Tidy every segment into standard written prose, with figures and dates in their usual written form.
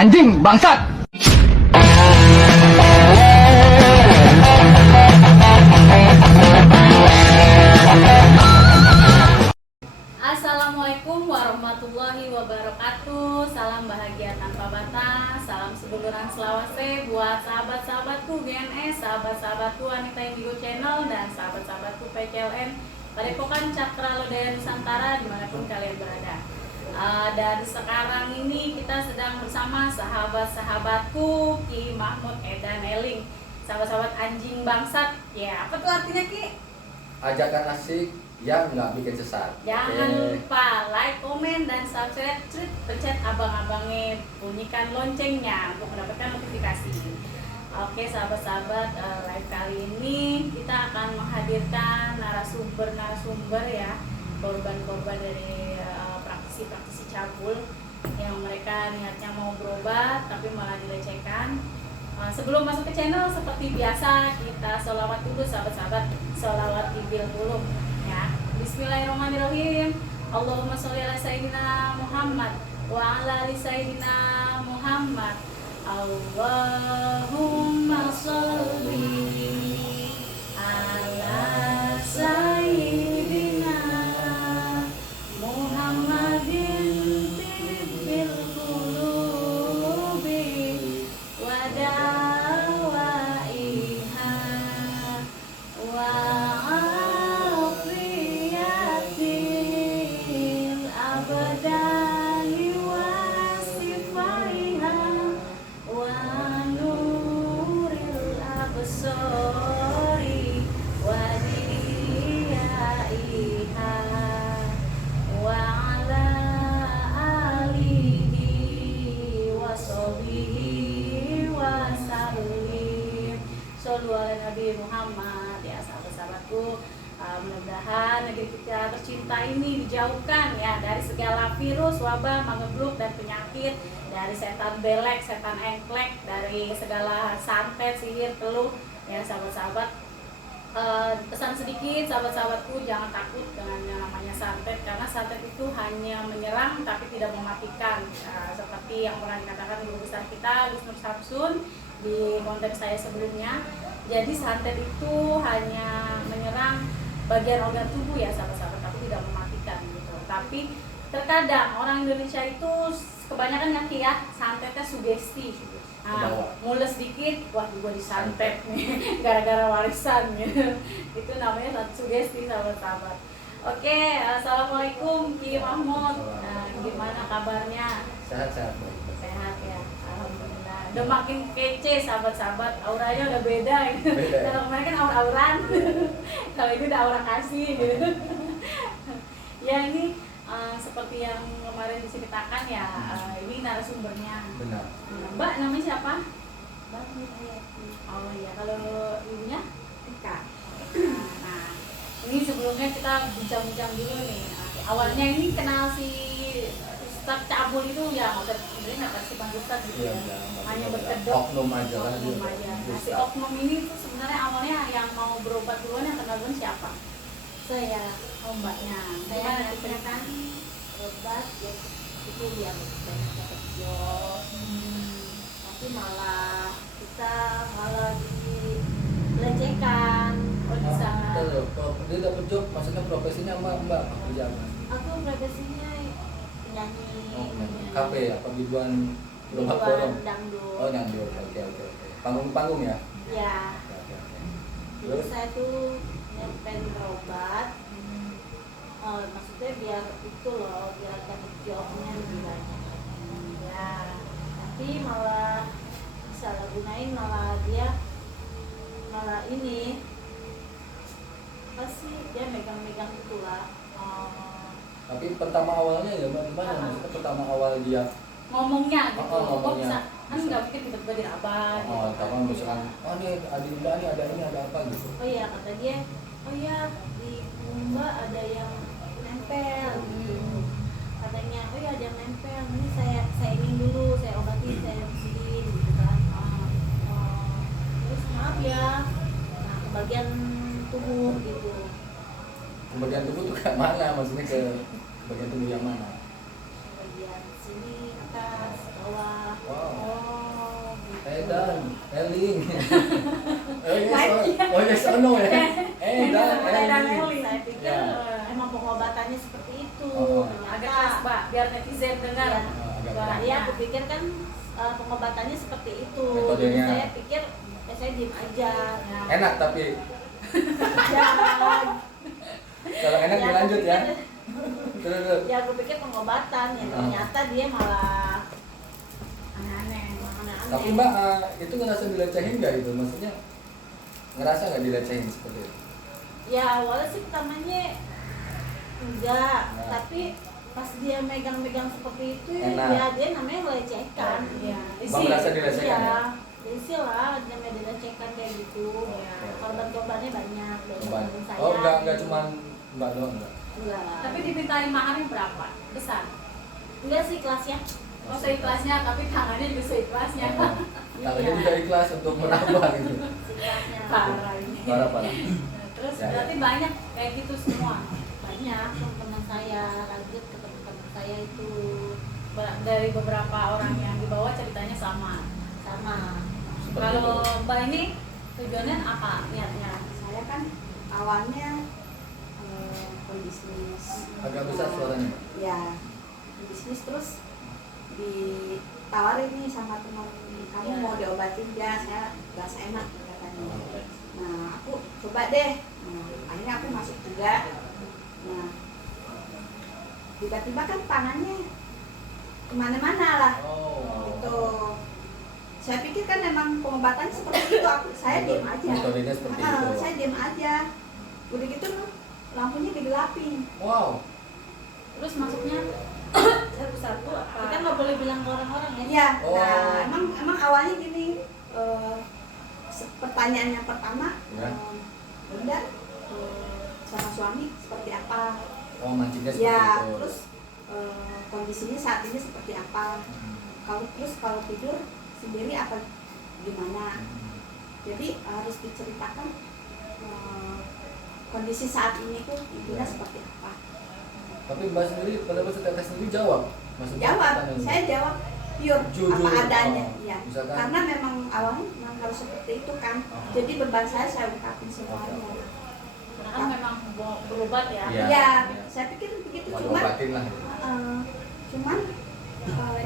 Anjing, bangsat! Assalamualaikum warahmatullahi wabarakatuh. Salam bahagia tanpa batas. Salam seduluran selawase buat sahabat-sahabatku GNS, sahabat-sahabatku Wanita Indigo Channel, dan sahabat-sahabatku PCLN Padepokan Cakra Lodaya Nusantara dimanapun kalian berada. Dan sekarang ini kita sedang bersama sahabat-sahabatku Ki Mahmud Edan Eling, sahabat-sahabat anjing bangsat. Ya, apa tuh artinya Ki? Ajakan asik yang nggak bikin sesat. Jangan lupa like, komen, dan subscribe. Pencet abang-abangnya, bunyikan loncengnya untuk mendapatkan notifikasi. Oke sahabat-sahabat, live kali ini kita akan menghadirkan narasumber ya, korban-korban dari praktisi cabul yang mereka niatnya mau berobat tapi malah dilecehkan. Sebelum masuk ke channel, seperti biasa kita sholawat dulu sahabat-sahabat, sholawat ibil dulu ya. Bismillahirrahmanirrahim. Allahumma sholli ala sayyidina Muhammad wa ala ali sayyidina Muhammad. Allahumma sholli ala sayyidina Muhammadin tibbil qulubi wa dawaiha wa afiyatil abdani wa sifaiha wa nuril absari wa diyaiha wa ala alihi wa sahbihi wa sallim. Shollu ala Nabi Muhammad. Ya sahabat-sahabatku, mudah-mudahan negeri kita tercinta ini dijauhkan ya dari segala virus, wabah, magebluk, dan penyakit, dari setan belek, setan engklek, dari segala santet, sihir, teluh ya sahabat-sahabat. Pesan sedikit sahabat-sahabatku, jangan takut dengan yang namanya santet, karena santet itu hanya menyerang tapi tidak mematikan. Seperti yang pernah dikatakan guru besar kita Gus Nur Samsun di konten saya sebelumnya. Jadi santet itu hanya menyerang bagian organ tubuh ya sahabat-sahabat, tapi tidak mematikan gitu. Tapi terkadang orang Indonesia itu kebanyakan nggak ya, santetnya sugesti. Mules dikit, wah gua disantet nih gara-gara warisan gitu. Itu namanya sugesti sahabat-sahabat. Oke, assalamualaikum Ki Mahmud. Gimana kabarnya? Sehat-sehat. Sehat ya, alhamdulillah. Udah makin kece sahabat-sahabat, auranya udah beda gitu. Kalau kemarin kan aura-auran, kalau ini udah aura kasih gitu. Ya ini seperti yang kemarin diceritakan ya, ini narasumbernya. Benar. Mbak namanya siapa? Mbak Hayati. Oh iya, kalau ibunya? Eka. Nah, ini sebelumnya kita bincang-bincang dulu nih. Awalnya ini kenal si Ustadz Cabul itu ya, sebenarnya nggak kasih panggil Ustadz gitu ya, hanya berkedok. Oknum aja lah. Oknum aja. Nah, si oknum ini tuh sebenarnya awalnya yang mau berobat duluan, yang kenal duluan siapa? Saya, Mbaknya. saya kan berobat ya, itu yang banyak dapat job, tapi malah kita malah dilecehkan. Oh di sana. Dia dapat job, maksudnya profesinya mbak kerja apa? Aku profesinya penyanyi, Kafe apa biduan gerobak borong? dangdut. Oh dangdut, oke. Panggung ya? Ya, Oke. jadi saya tuh pengen berobat. Maksudnya biar itu loh, biar dapat jobnya lebih banyak. Ya, tapi malah salah gunain, malah dia malah ini apa sih, dia megang-megang itulah. Tapi pertama awalnya ya gimana? Maksudnya pertama awal dia Ngomongnya gitu. ngomongnya. Bisa kan nggak mungkin tiba-tiba diraba gitu. Tahu misalkan, ini Adinda nih ada ini ada apa gitu. Oh iya, kata dia, oh iya di Mbak ada yang nempel gitu. Katanya, oh iya ada yang nempel, ini saya ini dulu, saya obatin, saya bersihin gitu kan. Terus maaf ya, nah ke bagian tubuh gitu. Bagian tubuh tuh ke mana? Maksudnya ke bagian tubuh yang mana? Bagian sini, atas, bawah. Wow. dan Eling. Oh yes or no ya? Dan Eling. Saya pikir Ya. emang pengobatannya seperti itu. Agak keras, Mbak, biar netizen dengar. Ya. Agak Suaranya. Iya, aku pikir kan pengobatannya seperti itu. Metodenya. Jadi saya pikir saya diem aja. Ya. Enak tapi Jangan. kalau enak Ya, dilanjut aku ya. pikir- Terus. Ya aku pikir pengobatan, ya ternyata dia malah Aneh-aneh. aneh-aneh. Tapi Mbak itu ngerasa dilecehin nggak itu? Maksudnya ngerasa nggak dilecehin seperti itu? Ya awalnya sih pertamanya enggak, Nah. tapi pas dia megang-megang seperti itu Enak. ya dia namanya melecehkan. Iya. Mbak merasa dilecehkan ya? Iya, isi lah namanya dilecehkan kayak gitu. Iya. Korban-korbannya banyak dari Mbak. teman saya. Oh enggak cuman Mbak doang enggak? Enggak lah. Tapi dimintain maharnya berapa? Besar. Enggak sih kelasnya. Oh, seikhlasnya, tapi tangannya juga seikhlasnya. Oh, tangannya Iya. juga ikhlas untuk menambah gitu. Si kelasnya. Parah ini. Parah. Terus Ya, ya. berarti banyak kayak gitu semua. Banyak teman saya lanjut ke teman-teman saya itu Dari beberapa orang yang dibawa ceritanya sama. sama. Seperti Kalau itu. Mbak ini tujuannya apa niatnya? Saya kan awalnya pebisnis. Agak besar suaranya, Mbak. Ya, bisnis terus ditawarin nih sama teman, kamu Ya. mau diobatin ya, saya rasa enak katanya. Nah, aku coba deh. Nah, akhirnya aku masuk juga. Nah, tiba-tiba kan tangannya kemana-mana lah. Oh. Gitu. Saya pikir kan memang pengobatannya seperti itu. Saya diam aja. Metodenya seperti itu. Saya diam aja. Udah gitu lampunya digelapin. Wow. Terus masuknya Satu-satu kita nggak boleh bilang ke orang-orang ya. Iya. Oh. Nah, emang awalnya gini. Pertanyaan yang pertama, Ya. Bunda sama suami seperti apa? Oh, mancingnya seperti Ya, itu. terus kondisinya saat ini seperti apa? Kalau tidur sendiri apa gimana? Jadi harus diceritakan kondisi saat ini tuh intinya Ya. seperti apa. Tapi Mbak sendiri pada peserta tes sendiri jawab. Maksudnya Jawab, pertanyaan saya jawab pure Jujur, apa adanya, oh, ya. misalkan- Karena memang awalnya memang harus seperti itu kan. Oh. Jadi beban saya ungkapin semuanya. Oke. karena kan memang berobat ya. Iya. Ya, iya. saya pikir begitu. Mau Cuman diobatin lah. cuman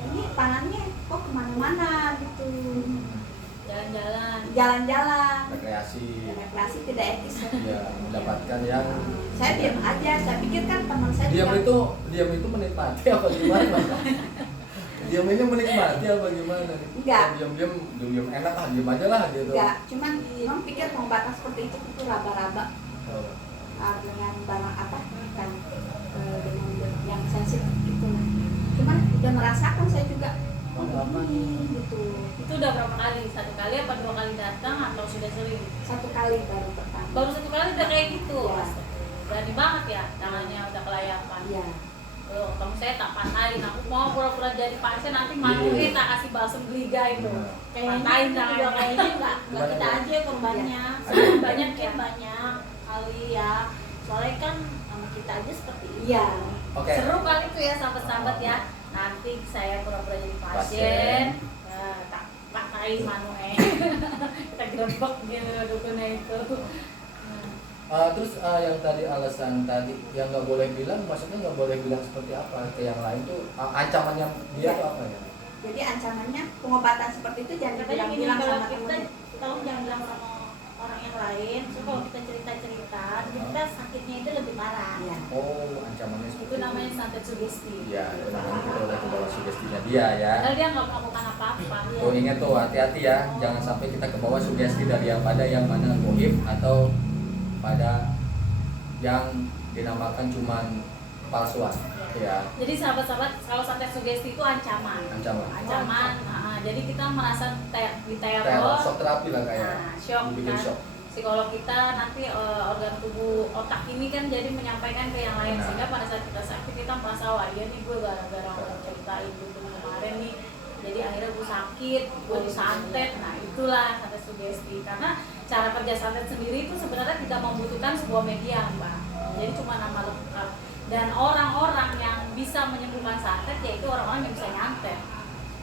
ini tangannya kok kemana-mana gitu, Jalan-jalan. jalan-jalan, Rekreasi. tidak etis kan. Ya, mendapatkan yang Saya diam aja, saya pikir kan teman saya diam juga- itu menikmati apa gimana? Diam ini menikmati apa gimana? Enggak. Diam enak lah, diam aja lah gitu. enggak, cuman memang pikir pengobatan seperti itu raba-raba. Oh. Dengan barang apa kan dengan yang sensitif gitu lah. Cuman udah merasakan saya juga Apa? gitu. Itu udah berapa kali? Satu kali apa dua kali datang atau sudah sering? Satu kali baru pertama. Baru satu kali udah kayak gitu. Iya. Berani banget ya, tangannya udah kelayapan. Iya. Oh, kamu saya tak patahin, aku mau pura-pura jadi pasien nanti maluin tak kasih balsam geliga itu. Kayaknya Patahin juga tangannya. kayaknya nggak Gimana, kita Mbak? aja korbannya. Ada. Banyak ya banyak kali ya. Soalnya kan sama kita aja seperti itu. Iya. Oke. Seru kali tuh ya sahabat-sahabat ya. Nanti saya pura-pura jadi pasien, tak patahin manunya. Kita gerebek gitu dukunnya itu. Terus yang tadi alasan tadi yang nggak boleh bilang, maksudnya nggak boleh bilang seperti apa ke yang lain tuh ancamannya dia tuh apa ya? Jadi ancamannya pengobatan seperti itu jangan Katanya gini, bilang kalau sama kita temen. tahu jangan bilang sama orang yang lain. So kalau kita cerita-cerita, kita sakitnya itu lebih parah. Iya. Oh, ancamannya seperti Itu namanya santet sugesti. Iya, itu namanya kita udah ke bawah sugestinya dia ya. Padahal dia nggak melakukan apa-apa. Tuh ingat tuh, hati-hati ya, jangan sampai kita ke bawah sugesti dari yang pada yang mana goib atau pada yang dinamakan cuman palsuan, ya. Jadi sahabat-sahabat, kalau santet sugesti itu ancaman. Ancaman. Jadi kita merasa Teror, diteror. shock terapi lah kayak. Nah, shock Dibikin kan. shock. Psikolog kita nanti organ tubuh otak ini kan jadi menyampaikan ke yang lain, Benar. sehingga pada saat kita sakit kita merasa wah iya nih gue gara-gara orang ceritain gitu kemarin nih, jadi akhirnya gue sakit, gue disantet. Nah itulah santet sugesti, karena cara kerja santet sendiri itu sebenarnya tidak membutuhkan sebuah media, Mbak. Jadi cuma nama lengkap, dan orang-orang yang bisa menyembuhkan santet yaitu orang-orang yang bisa nyantet.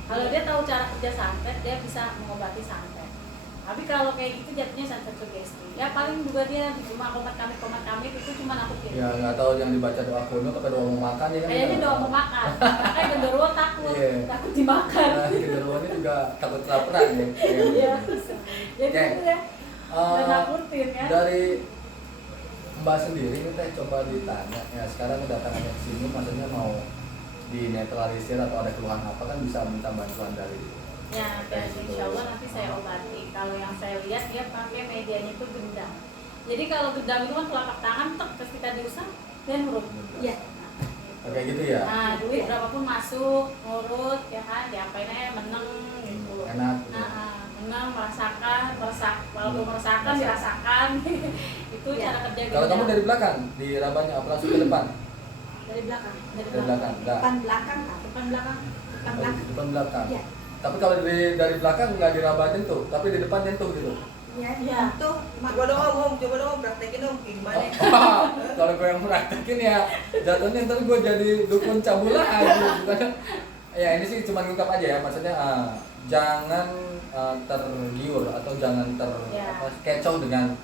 Kalau dia tahu cara kerja santet, dia bisa mengobati santet. Tapi kalau kayak gitu jatuhnya santet sugesti. Ya paling juga dia cuma komat kami itu cuma aku kirim. Ya nggak tahu yang dibaca doa kuno atau doa mau makan ya kan? Kayaknya doa mau makan. Makanya genderuwo takut, Iya. takut dimakan. Nah, genderuwo ini juga takut kelaparan ya. Iya. Jadi Oke. itu ya. Dan nakutin ya. Dari Mbak sendiri ini teh coba ditanya ya, sekarang kedatangannya ke sini maksudnya mau dinetralisir atau ada keluhan apa kan bisa minta bantuan dari Ya, dan insya Allah nanti saya obati. Kalau yang saya lihat dia pakai medianya itu gendam. Jadi kalau gendam itu kan telapak tangan, tek, ketika diusap dia nurut. Iya. Oke gitu ya. Nah, duit berapapun masuk, nurut, ya kan, diapain aja meneng gitu. Enak gitu. Meneng, merasakan, walaupun merasakan, dirasakan. Itu Ya. cara kerja Kalau kamu gendam. dari belakang di rabanya apa langsung ke depan? Dari belakang. Dari Dari belakang. Enggak. Depan belakang Kak. Depan belakang. Depan belakang. Depan belakang. Iya. Tapi kalau dari belakang nggak diraba nyentuh, tapi di depan nyentuh gitu. Iya, Iya. itu Coba dong om, coba dong praktekin om, gimana? Kalau gue yang praktekin ya jatuhnya ntar gue jadi dukun cabul aja bukan. Ya ini sih cuma ngungkap aja ya, maksudnya jangan tergiur atau jangan Ya. kecoh dengan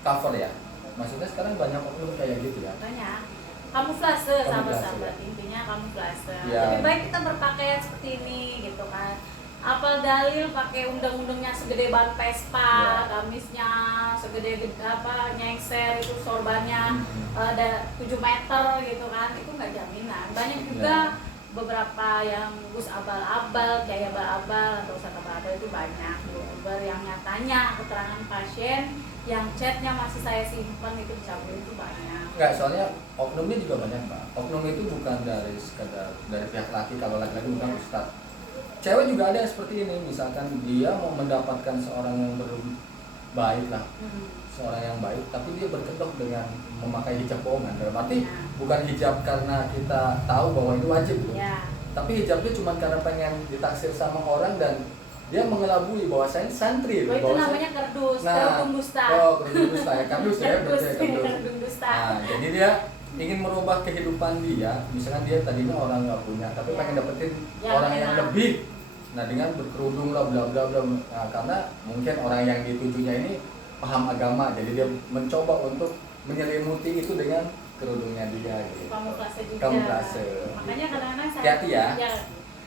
cover ya. Maksudnya sekarang banyak oknum kayak gitu ya. Banyak. Kamuflase Kamuflase, sahabat-sahabat, intinya kamuflase. Ya. Lebih baik kita berpakaian seperti ini gitu kan. Apal dalil pakai undang-undangnya segede ban Vespa, Ya. gamisnya segede apa nyengser itu sorbannya Hmm. ada 7 meter gitu kan. Itu nggak jaminan. Banyak juga beberapa yang gus abal-abal, kayak abal-abal atau ustadz abal-abal itu banyak youtuber yang nyatanya keterangan pasien yang chatnya masih saya simpan itu dicabut itu banyak. Enggak, soalnya oknumnya juga banyak Pak. Oknum itu bukan dari sekadar dari pihak laki, kalau laki-laki bukan ustadz. Cewek juga ada yang seperti ini, misalkan dia mau mendapatkan seorang yang baik lah, seorang yang baik, tapi dia berkedok dengan memakai hijab bohongan. Dalam arti Ya. bukan hijab karena kita tahu bahwa itu wajib, loh. Ya. Tapi hijabnya cuma karena pengen ditaksir sama orang dan dia mengelabui bahwa saya santri. Oh, itu bahwa saya- namanya kerdus, Nah, kerudung dusta. Oh, kerudung dusta ya, kardus ya, Kerdus, berarti ya, kardus. kerudung dusta. Nah, jadi dia ingin merubah kehidupan dia, misalkan dia tadinya orang nggak punya, tapi Ya. pengen dapetin Yang orang yang enak. lebih. Nah, dengan berkerudung lah, bla bla bla. Nah, karena mungkin orang yang ditujunya ini paham agama, jadi dia mencoba untuk menyelimuti itu dengan kerudungnya dia. Gitu. Kamuflase juga. Kamuflase. Makanya kadang-kadang saya Hati-hati ya.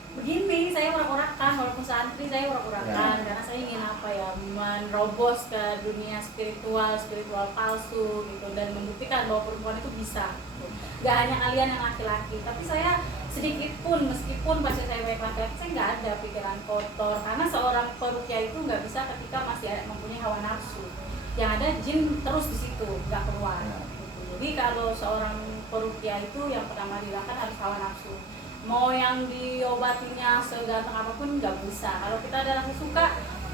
begini saya urak-urakan walaupun santri saya urak-urakan Ya. karena saya ingin apa ya menerobos ke dunia spiritual palsu gitu dan membuktikan bahwa perempuan itu bisa gitu. Gak hanya kalian yang laki-laki, tapi saya sedikit pun meskipun pacar saya baik laki-laki, saya nggak ada pikiran kotor karena seorang peruqyah itu nggak bisa ketika masih ada mempunyai hawa nafsu. Yang ada jin terus di situ nggak keluar. Ya. Gitu. Jadi kalau seorang peruqyah itu yang pertama dilakukan harus hawa nafsu. Mau yang diobatinya seganteng apapun nggak bisa. Kalau kita ada rasa suka,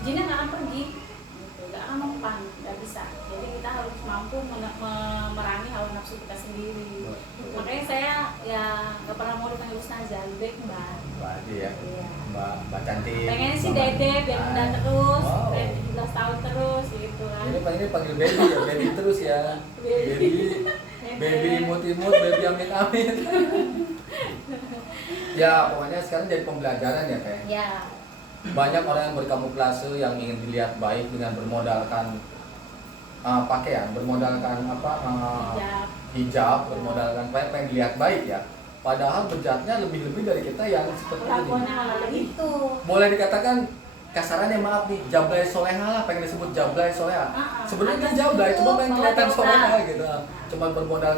jinnya nggak akan pergi, gitu. Nggak akan mempan, nggak bisa. Jadi kita harus mampu memerangi hawa nafsu kita sendiri. Makanya saya ya nggak pernah mau dipanggil ustazah, lebih baik mbak. Mbak Adi ya, Iya. Mbak cantik. Pengennya sih Mbak- dede biar muda Ah. terus, Wow. kayak 17 tahun terus gitu kan. Ini panggil baby ya, baby terus ya. Baby imut-imut, baby amit-amit. Ya pokoknya sekarang jadi pembelajaran ya Teh. Ya, Banyak orang yang berkamuflase yang ingin dilihat baik dengan bermodalkan pakaian, bermodalkan hijab. hijab, bermodalkan pengen dilihat baik ya. Padahal bejatnya lebih-lebih dari kita yang seperti Kelakuannya ini. malah begitu. Boleh dikatakan kasarannya maaf nih, jablay soleha lah, pengen disebut jablay soleha. Sebenarnya dia jablay, cuma pengen kelihatan soleha gitu. Cuma bermodal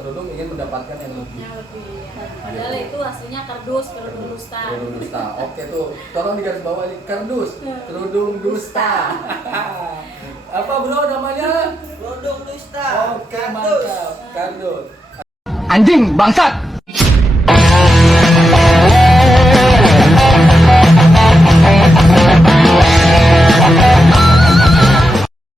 kerudung ingin mendapatkan yang lebih. Yang lebih ya. Padahal itu aslinya kerdus, kerudung dusta. Kerudung dusta. Oke tuh, tolong digaris bawahi kerdus, kerudung dusta. Apa bro namanya? Produk dusta. Oke mantap, kardus. Anjing bangsat.